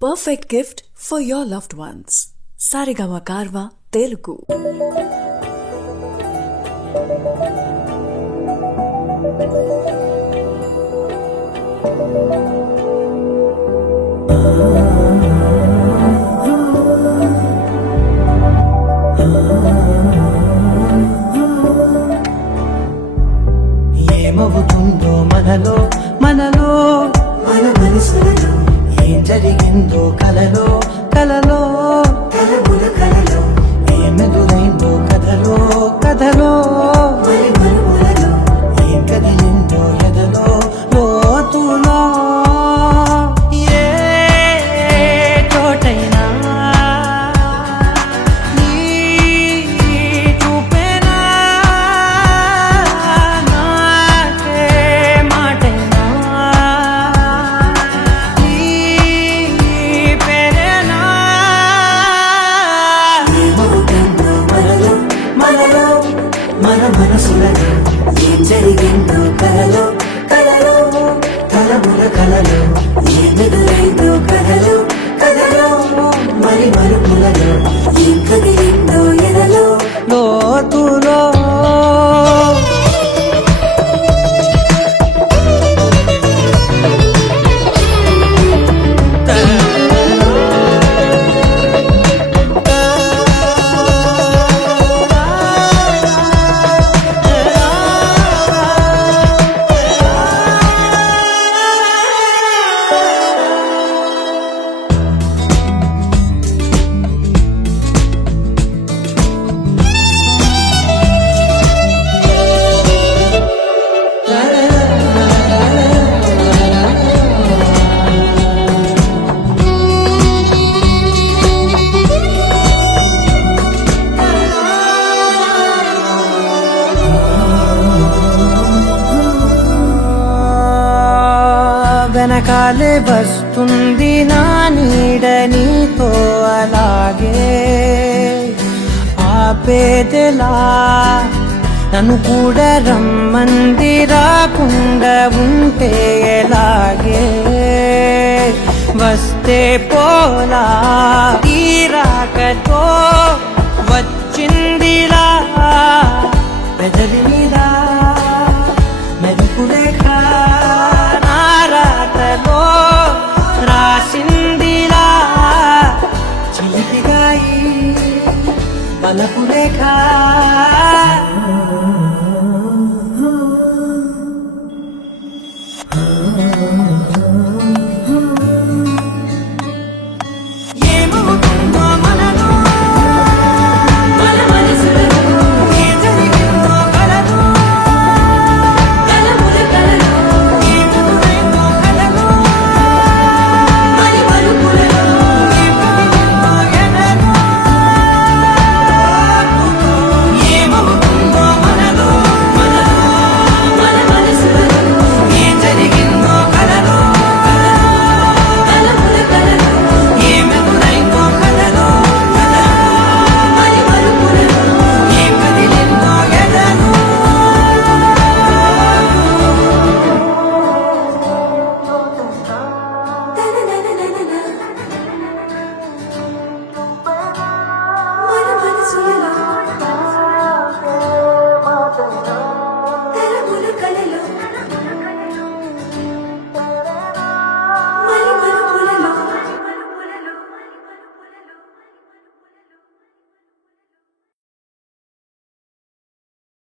Perfect gift for your loved ones. Sarigama Karva Telugu. ఏమవుతుందో మనలో మనలో మన మనసులలో ఏం జరిగిందో కలలో కలలో కలముల కలలో ఏమెదురైందో కథలో కథలో మరి మరుపులలో ఏం కదిలిందో ఎదలో లోతులో ఏ చోటైనా నీ చూపేనా నాకే మాటైనా నీ పేరేనా ఏమవుతుందో మనలో మనలో మన మనసులలో ఏం జరిగిందో కలలో కలలో కలముల కలలో ఏమెదురైందో కథలో కథలో మరి మరుపులలో ఏం కదిలిందో ఎదలో లోతులో వెనకాలే వస్తుంది నా నీడ నీతో అలాగే ఆపేదెలా నన్ను కూడా రమ్మంది రాకుండా ఉంటే ఎలాగే వస్తే పోలా తీరాకతో వచ్చిందిలా పెదవి మీద